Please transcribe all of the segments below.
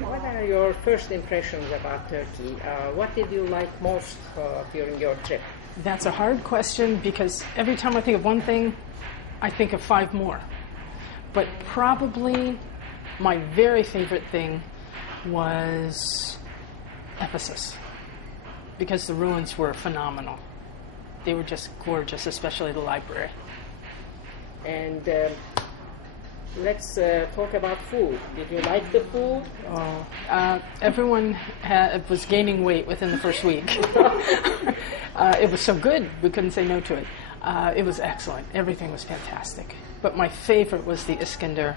What are your first impressions about Turkey? What did you like most during your trip? That's a hard question because every time I think of one thing, I think of 5 more. But probably my very favorite thing was Ephesus, because the ruins were phenomenal. They were just gorgeous, especially the library. And let's talk about food. Did you like the food? Everyone was gaining weight within the first week. It was so good, we couldn't say no to it. It was excellent. Everything was fantastic. But my favorite was the Iskender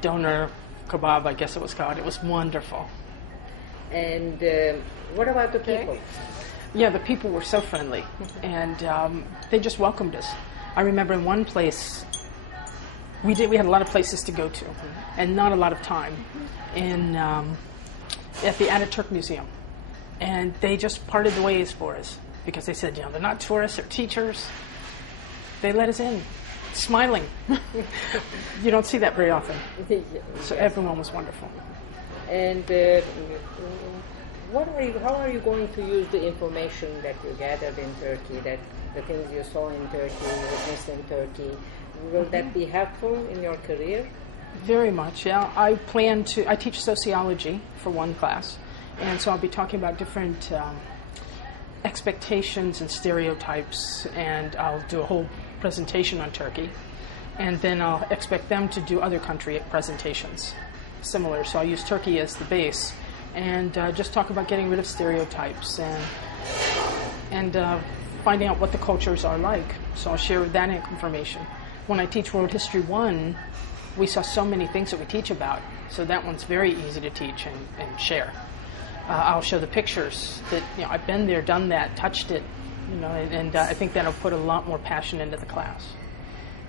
doner kebab, I guess it was called. It was wonderful. And what about the people? Yeah, the people were so friendly, and they just welcomed us. I remember in one place, we had a lot of places to go to, and not a lot of time, at the Ataturk Museum. And they just parted the ways for us, because they said, they're not tourists, they're teachers. They let us in, smiling. You don't see that very often. So everyone was wonderful. And how are you going to use the information that you gathered in Turkey, that the things you saw in Turkey, you witnessed in Turkey? Will that be helpful in your career? Very much, yeah. I teach sociology for one class, and so I'll be talking about different expectations and stereotypes, and I'll do a whole presentation on Turkey, and then I'll expect them to do other country presentations similar. So I'll use Turkey as the base, and just talk about getting rid of stereotypes and finding out what the cultures are like. So I'll share that information. When I teach World History 1, we saw so many things that we teach about, so that one's very easy to teach and share. I'll show the pictures that I've been there, done that, touched it, and I think that'll put a lot more passion into the class.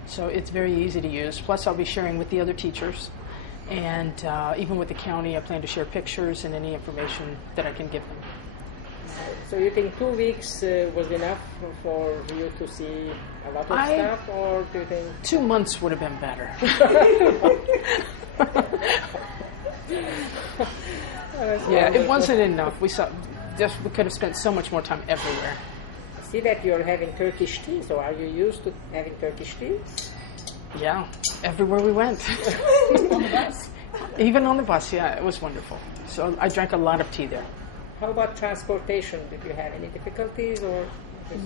So it's very easy to use. Plus, I'll be sharing with the other teachers, and even with the county, I plan to share pictures and any information that I can give them. So you think 2 weeks was enough for you to see a lot of stuff, or do you think 2 months would have been better? Yeah, it wasn't enough. We could have spent so much more time everywhere. I see that you're having Turkish tea. So are you used to having Turkish tea? Yeah, everywhere we went. On the bus? Even on the bus, yeah, it was wonderful. So I drank a lot of tea there. How about transportation? Did you have any difficulties, or?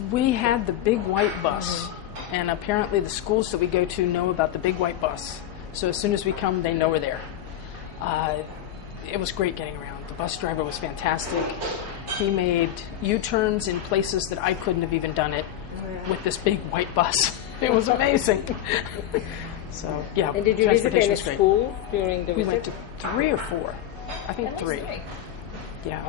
We had the big white bus, and apparently the schools that we go to know about the big white bus. So as soon as we come, they know we're there. It was great getting around. The bus driver was fantastic. He made U-turns in places that I couldn't have even done it with this big white bus. It was amazing. So, yeah. And did you visit any school during the visit? We went to 3 or 4. I think 3. Yeah.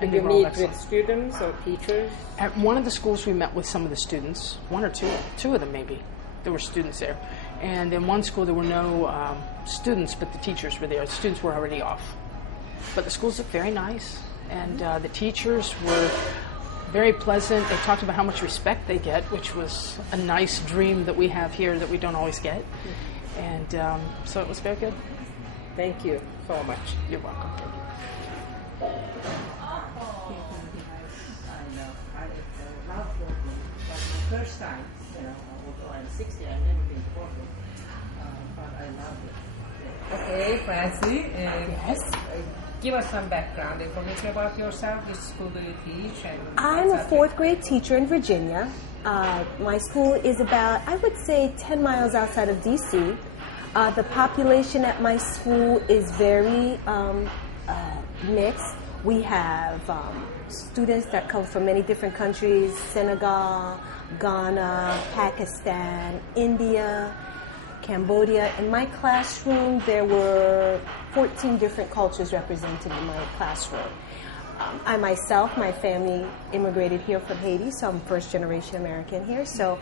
Did you meet with students or teachers? At one of the schools, we met with some of the students. 1 or 2 of them maybe. There were students there. And in one school, there were no students, but the teachers were there. The students were already off. But the schools looked very nice. And the teachers were very pleasant. They talked about how much respect they get, which was a nice dream that we have here that we don't always get. And so it was very good. Thank you so much. You're welcome. Thank you. I know. I love Portland. But my first time, although I'm 60, I've never been to Portland. But I love it. Okay, Francie. Yes. Give us some background information about yourself. Which school do you teach? I'm a 4th grade teacher in Virginia. My school is about, I would say, 10 miles outside of D.C. The population at my school is very mixed. We have students that come from many different countries: Senegal, Ghana, Pakistan, India, Cambodia. In my classroom, there were 14 different cultures represented in my classroom. I myself, my family immigrated here from Haiti, so I'm first-generation American here. So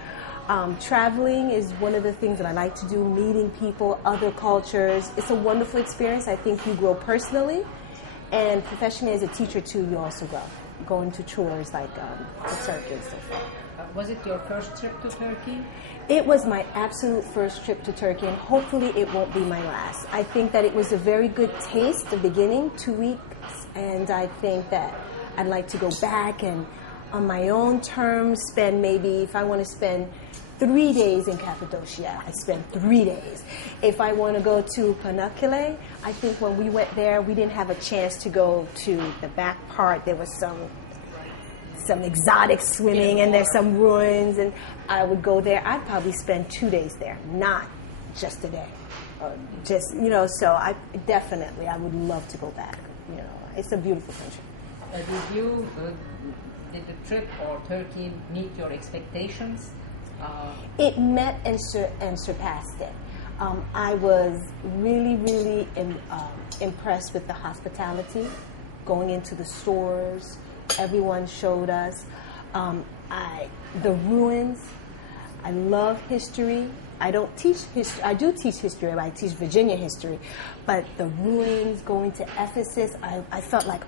traveling is one of the things that I like to do, meeting people, other cultures. It's a wonderful experience. I think you grow personally, and professionally as a teacher, too, you also grow. Going to tours like the circuit and stuff. Was it your first trip to Turkey? It was my absolute first trip to Turkey, and hopefully it won't be my last. I think that it was a very good taste, the beginning, 2 weeks, and I think that I'd like to go back and on my own terms spend maybe, if I want to spend 3 days in Cappadocia, I spend 3 days. If I want to go to Pamukkale, I think when we went there, we didn't have a chance to go to the back part. There was some exotic swimming, and there's some ruins, and I would go there. I'd probably spend 2 days there, not just a day. Just, so I would love to go back. It's a beautiful country. Did the trip or Turkey meet your expectations? It met and surpassed it. I was really, really impressed with the hospitality, going into the stores. Everyone showed us. The ruins. I love history. I don't teach history. I do teach history. I teach Virginia history. But the ruins, going to Ephesus, I felt like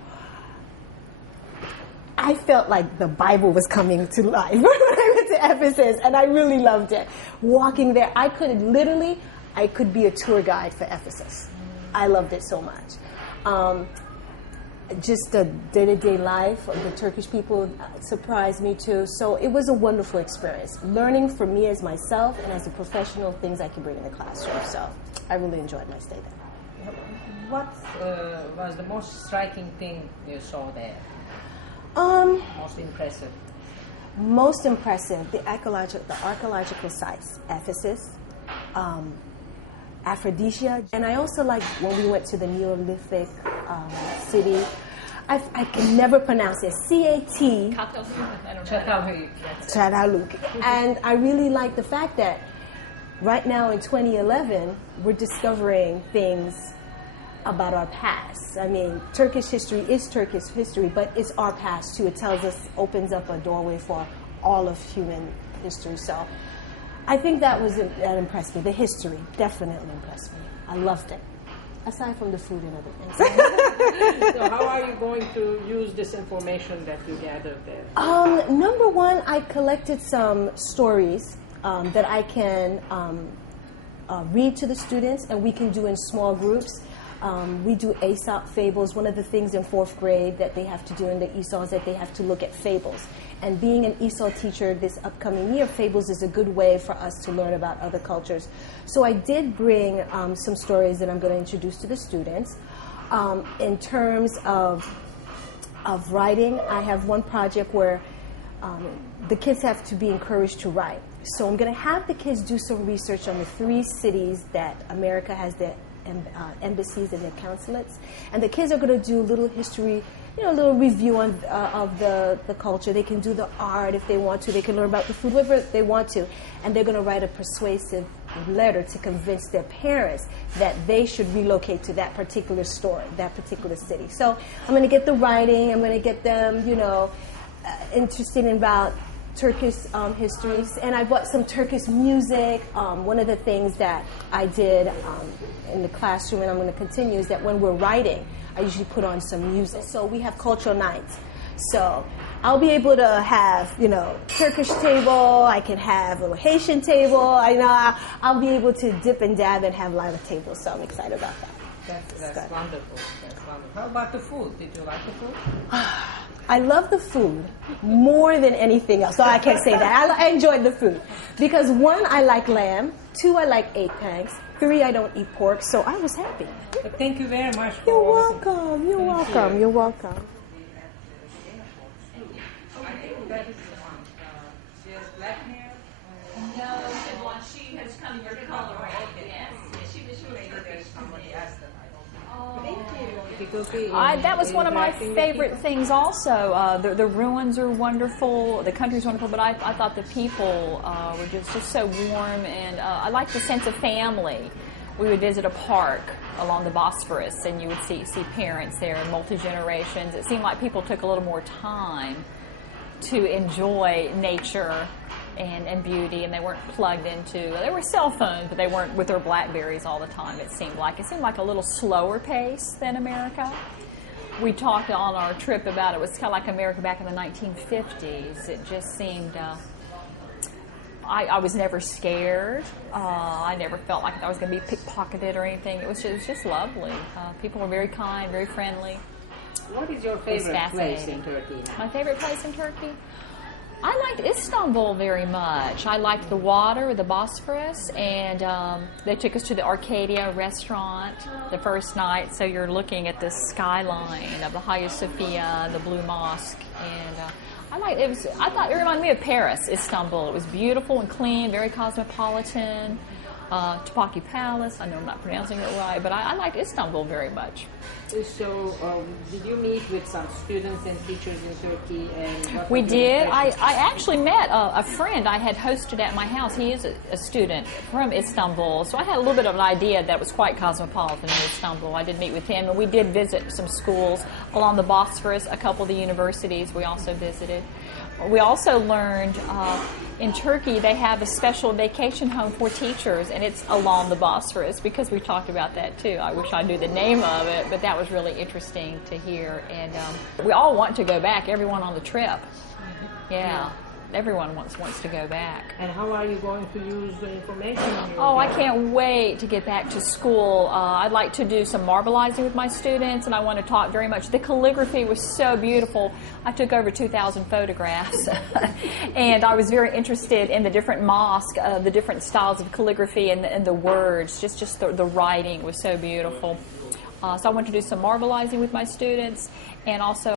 the Bible was coming to life when I went to Ephesus, and I really loved it. Walking there, I could be a tour guide for Ephesus. I loved it so much. Just the day-to-day life of the Turkish people surprised me too. So it was a wonderful experience. Learning for me as myself and as a professional, things I can bring in the classroom. So I really enjoyed my stay there. What was the most striking thing you saw there? Most impressive? Most impressive, the archaeological sites, Ephesus, Aphrodisia. And I also liked when we went to the Neolithic city. I can never pronounce it. Çatalhöyük. And I really like the fact that right now in 2011, we're discovering things about our past. I mean, Turkish history is Turkish history, but it's our past too. It tells us, opens up a doorway for all of human history. So I think that impressed me. The history definitely impressed me. I loved it. Aside from the food and other things. So how are you going to use this information that you gathered there? Number one, I collected some stories that I can read to the students, and we can do in small groups. We do Aesop fables. One of the things in 4th grade that they have to do in the ESOL is that they have to look at fables. And being an ESOL teacher this upcoming year, fables is a good way for us to learn about other cultures. So I did bring some stories that I'm going to introduce to the students. In terms of writing, I have one project where the kids have to be encouraged to write. So I'm going to have the kids do some research on the 3 cities that America has their embassies and their consulates, and the kids are going to do a little history, a little review of the culture. They can do the art if they want to. They can learn about the food, whatever they want to, and they're going to write a persuasive letter to convince their parents that they should relocate to that particular store, that particular city. So I'm going to get the writing. I'm going to get them, interested in about Turkish histories, and I bought some Turkish music. One of the things that I did in the classroom, and I'm going to continue, is that when we're writing, I usually put on some music. So we have cultural nights. So I'll be able to have, Turkish table. I can have a Haitian table. I'll be able to dip and dab and have a lot of tables. So I'm excited about that. That's wonderful. That's wonderful. How about the food? Did you like the food? I love the food more than anything else. So I can't say that. I enjoyed the food. Because 1, I like lamb. 2, I like egg-pangs. 3, I don't eat pork. So I was happy. But thank you very much. You're welcome. You're welcome. You're welcome. I think that is the one. She has black hair. No, she has come your color. Yes. She was Turkish. That was one of my favorite things also. The ruins are wonderful, the country's wonderful, but I thought the people were just so warm, and I liked the sense of family. We would visit a park along the Bosphorus, and you would see parents there and multi-generations. It seemed like people took a little more time to enjoy nature and beauty, and they weren't plugged into, there were cell phones, but they weren't with their BlackBerries all the time. It seemed like a little slower pace than America. We talked on our trip about it was kind of like America back in the 1950s. It just seemed I was never scared. I never felt like I was going to be pickpocketed or anything. It was just lovely. People were very kind, very friendly. What is your favorite place in Turkey now? My favorite place in Turkey? I liked Istanbul very much. I liked the water, the Bosphorus, and they took us to the Arcadia restaurant the first night, so you're looking at the skyline of the Hagia Sophia, the Blue Mosque, and I thought it reminded me of Paris, Istanbul. It was beautiful and clean, very cosmopolitan. Topaki Palace, I know I'm not pronouncing it right, but I liked Istanbul very much. So, did you meet with some students and teachers in Turkey? And we did. I actually met a friend I had hosted at my house. He is a student from Istanbul, so I had a little bit of an idea that was quite cosmopolitan in Istanbul. I did meet with him, and we did visit some schools along the Bosphorus, a couple of the universities we also visited. We also learned in Turkey they have a special vacation home for teachers, and it's along the Bosphorus, because we talked about that too. I wish I knew the name of it, but that was really interesting to hear. And we all want to go back, everyone on the trip. Yeah. Everyone wants to go back. And how are you going to use the information? I can't wait to get back to school. I'd like to do some marbleizing with my students, and I want to talk very much. The calligraphy was so beautiful. I took over 2,000 photographs, and I was very interested in the different mosques, the different styles of calligraphy, and the words. Just the writing was so beautiful. So I want to do some marbleizing with my students, and also